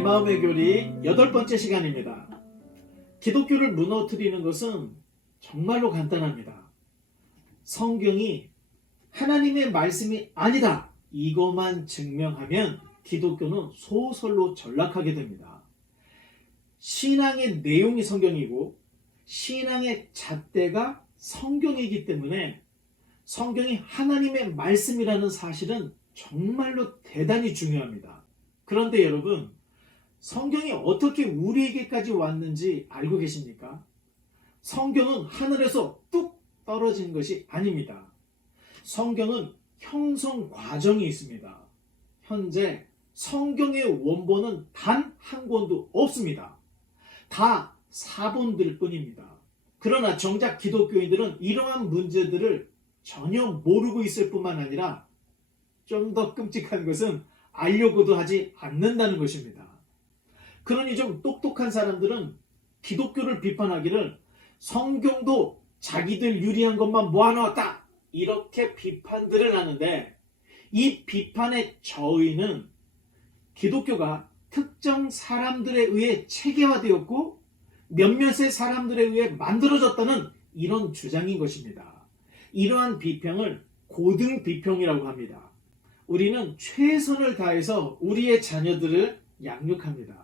내 마음의 교리 8번째 시간입니다. 기독교를 무너뜨리는 것은 정말로 간단합니다. 성경이 하나님의 말씀이 아니다, 이것만 증명하면 기독교는 소설로 전락하게 됩니다. 신앙의 내용이 성경이고 신앙의 잣대가 성경이기 때문에 성경이 하나님의 말씀이라는 사실은 정말로 대단히 중요합니다. 그런데 여러분, 성경이 어떻게 우리에게까지 왔는지 알고 계십니까? 성경은 하늘에서 뚝 떨어진 것이 아닙니다. 성경은 형성 과정이 있습니다. 현재 성경의 원본은 단 한 권도 없습니다. 다 사본들 뿐입니다. 그러나 정작 기독교인들은 이러한 문제들을 전혀 모르고 있을 뿐만 아니라 좀 더 끔찍한 것은 알려고도 하지 않는다는 것입니다. 그러니 좀 똑똑한 사람들은 기독교를 비판하기를 성경도 자기들 유리한 것만 모아놓았다, 이렇게 비판들을 하는데, 이 비판의 저의는 기독교가 특정 사람들에 의해 체계화되었고 몇몇의 사람들에 의해 만들어졌다는 이런 주장인 것입니다. 이러한 비평을 고등 비평이라고 합니다. 우리는 최선을 다해서 우리의 자녀들을 양육합니다.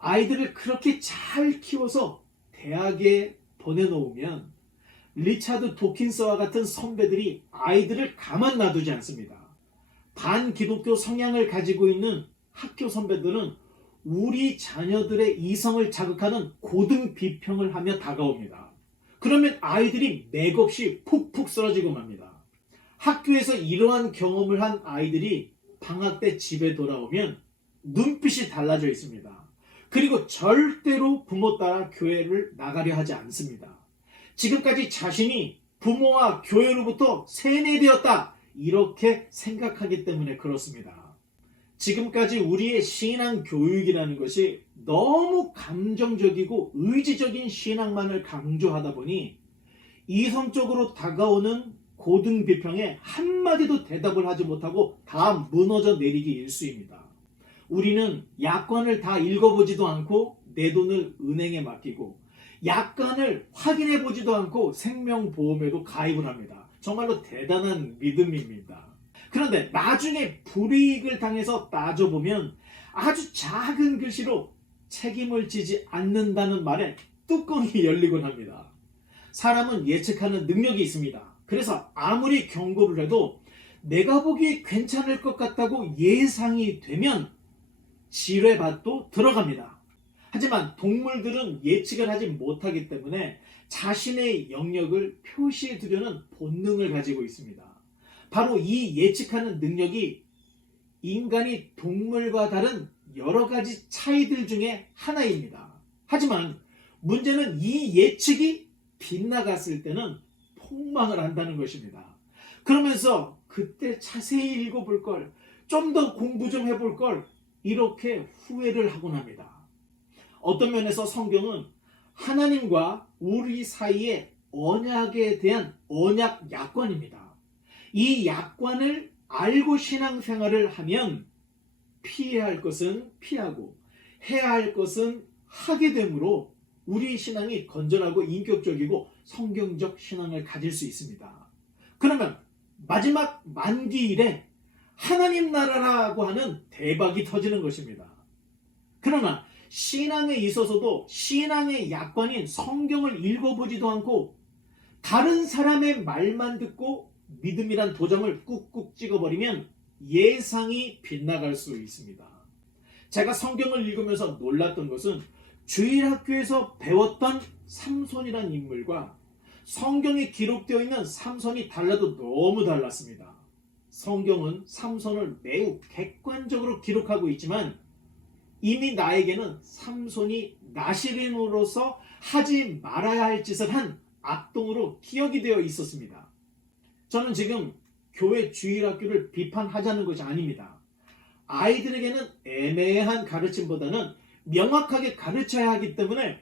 아이들을 그렇게 잘 키워서 대학에 보내놓으면 리차드 도킨스와 같은 선배들이 아이들을 가만 놔두지 않습니다. 반기독교 성향을 가지고 있는 학교 선배들은 우리 자녀들의 이성을 자극하는 고등 비평을 하며 다가옵니다. 그러면 아이들이 맥없이 푹푹 쓰러지고 맙니다. 학교에서 이러한 경험을 한 아이들이 방학 때 집에 돌아오면 눈빛이 달라져 있습니다. 그리고 절대로 부모 따라 교회를 나가려 하지 않습니다. 지금까지 자신이 부모와 교회로부터 세뇌되었다, 이렇게 생각하기 때문에 그렇습니다. 지금까지 우리의 신앙 교육이라는 것이 너무 감정적이고 의지적인 신앙만을 강조하다 보니 이성적으로 다가오는 고등 비평에 한마디도 대답을 하지 못하고 다 무너져 내리기 일쑤입니다. 우리는 약관을 다 읽어보지도 않고 내 돈을 은행에 맡기고 약관을 확인해 보지도 않고 생명보험에도 가입을 합니다. 정말로 대단한 믿음입니다. 그런데 나중에 불이익을 당해서 따져보면 아주 작은 글씨로 책임을 지지 않는다는 말에 뚜껑이 열리곤 합니다. 사람은 예측하는 능력이 있습니다. 그래서 아무리 경고를 해도 내가 보기에 괜찮을 것 같다고 예상이 되면 지뢰밭도 들어갑니다. 하지만 동물들은 예측을 하지 못하기 때문에 자신의 영역을 표시해 두려는 본능을 가지고 있습니다. 바로 이 예측하는 능력이 인간이 동물과 다른 여러 가지 차이들 중에 하나입니다. 하지만 문제는 이 예측이 빗나갔을 때는 폭망을 한다는 것입니다. 그러면서 그때 자세히 읽어볼 걸, 좀 더 공부 좀 해볼 걸, 이렇게 후회를 하곤 합니다. 어떤 면에서 성경은 하나님과 우리 사이의 언약에 대한 언약 약관입니다. 이 약관을 알고 신앙생활을 하면 피해야 할 것은 피하고 해야 할 것은 하게 되므로 우리 신앙이 건전하고 인격적이고 성경적 신앙을 가질 수 있습니다. 그러면 마지막 만기일에 하나님 나라라고 하는 대박이 터지는 것입니다. 그러나 신앙에 있어서도 신앙의 약관인 성경을 읽어보지도 않고 다른 사람의 말만 듣고 믿음이란 도장을 꾹꾹 찍어버리면 예상이 빗나갈 수 있습니다. 제가 성경을 읽으면서 놀랐던 것은 주일학교에서 배웠던 삼손이란 인물과 성경에 기록되어 있는 삼손이 달라도 너무 달랐습니다. 성경은 삼손을 매우 객관적으로 기록하고 있지만 이미 나에게는 삼손이 나시린으로서 하지 말아야 할 짓을 한 악동으로 기억이 되어 있었습니다. 저는 지금 교회 주일학교를 비판하자는 것이 아닙니다. 아이들에게는 애매한 가르침보다는 명확하게 가르쳐야 하기 때문에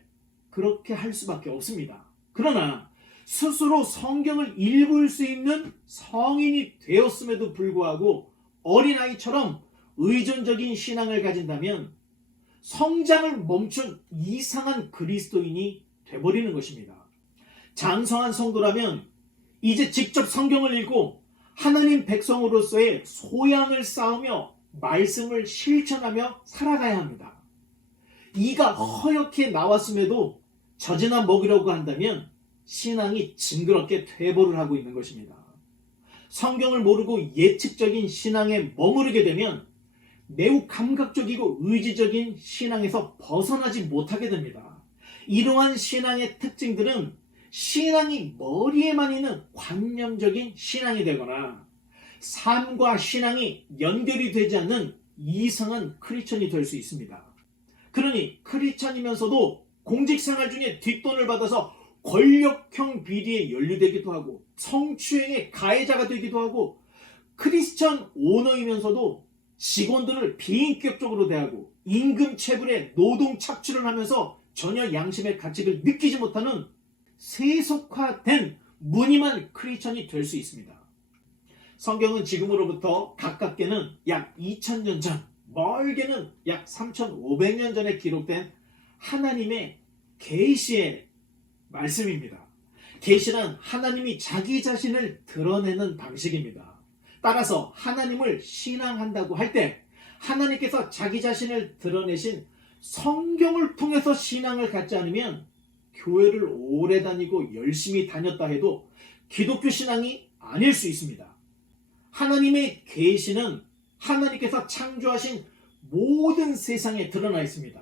그렇게 할 수밖에 없습니다. 그러나 스스로 성경을 읽을 수 있는 성인이 되었음에도 불구하고 어린아이처럼 의존적인 신앙을 가진다면 성장을 멈춘 이상한 그리스도인이 돼버리는 것입니다. 장성한 성도라면 이제 직접 성경을 읽고 하나님 백성으로서의 소양을 쌓으며 말씀을 실천하며 살아가야 합니다. 이가 허옇게 나왔음에도 젖이나 먹으려고 한다면 신앙이 징그럽게 퇴보를 하고 있는 것입니다. 성경을 모르고 예측적인 신앙에 머무르게 되면 매우 감각적이고 의지적인 신앙에서 벗어나지 못하게 됩니다. 이러한 신앙의 특징들은 신앙이 머리에만 있는 관념적인 신앙이 되거나 삶과 신앙이 연결이 되지 않는 이상한 크리스천이 될 수 있습니다. 그러니 크리스천이면서도 공직생활 중에 뒷돈을 받아서 권력형 비리에 연루되기도 하고 성추행의 가해자가 되기도 하고 크리스천 오너이면서도 직원들을 비인격적으로 대하고 임금체불에 노동 착취를 하면서 전혀 양심의 가책을 느끼지 못하는 세속화된 무늬만 크리스천이 될 수 있습니다. 성경은 지금으로부터 가깝게는 약 2000년 전, 멀게는 약 3500년 전에 기록된 하나님의 계시의 말씀입니다. 계시란 하나님이 자기 자신을 드러내는 방식입니다. 따라서 하나님을 신앙한다고 할 때 하나님께서 자기 자신을 드러내신 성경을 통해서 신앙을 갖지 않으면 교회를 오래 다니고 열심히 다녔다 해도 기독교 신앙이 아닐 수 있습니다. 하나님의 계시는 하나님께서 창조하신 모든 세상에 드러나 있습니다.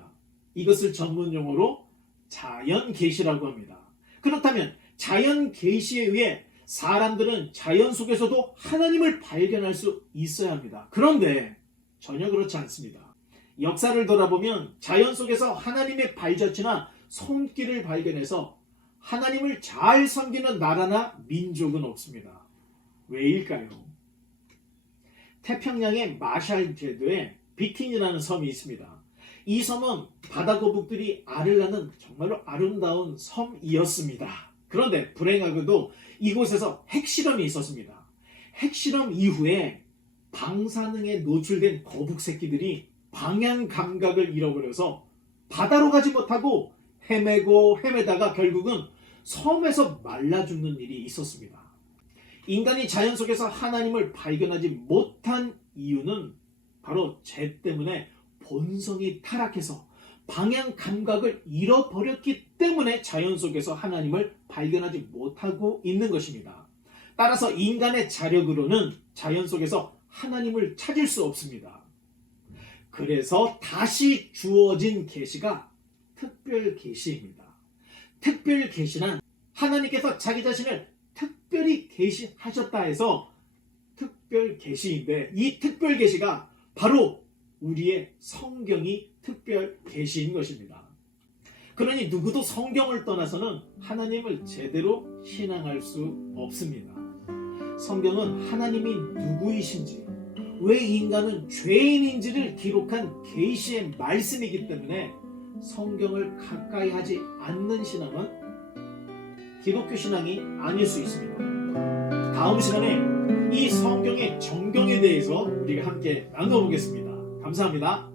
이것을 전문 용어로 자연 계시라고 합니다. 그렇다면 자연 계시에 의해 사람들은 자연 속에서도 하나님을 발견할 수 있어야 합니다. 그런데 전혀 그렇지 않습니다. 역사를 돌아보면 자연 속에서 하나님의 발자취나 손길을 발견해서 하나님을 잘 섬기는 나라나 민족은 없습니다. 왜일까요? 태평양의 마샬 제도에 비킨이라는 섬이 있습니다. 이 섬은 바다 거북들이 알을 낳는 정말로 아름다운 섬이었습니다. 그런데 불행하게도 이곳에서 핵실험이 있었습니다. 핵실험 이후에 방사능에 노출된 거북 새끼들이 방향 감각을 잃어버려서 바다로 가지 못하고 헤매고 헤매다가 결국은 섬에서 말라 죽는 일이 있었습니다. 인간이 자연 속에서 하나님을 발견하지 못한 이유는 바로 죄 때문에 본성이 타락해서 방향 감각을 잃어버렸기 때문에 자연 속에서 하나님을 발견하지 못하고 있는 것입니다. 따라서 인간의 자력으로는 자연 속에서 하나님을 찾을 수 없습니다. 그래서 다시 주어진 계시가 특별 계시입니다. 특별 계시는 하나님께서 자기 자신을 특별히 계시하셨다 해서 특별 계시인데 이 특별 계시가 바로 우리의 성경이 특별 계시인 것입니다. 그러니 누구도 성경을 떠나서는 하나님을 제대로 신앙할 수 없습니다. 성경은 하나님이 누구이신지, 왜 인간은 죄인인지를 기록한 계시의 말씀이기 때문에 성경을 가까이 하지 않는 신앙은 기독교 신앙이 아닐 수 있습니다. 다음 시간에 이 성경의 정경에 대해서 우리가 함께 나눠보겠습니다. 감사합니다.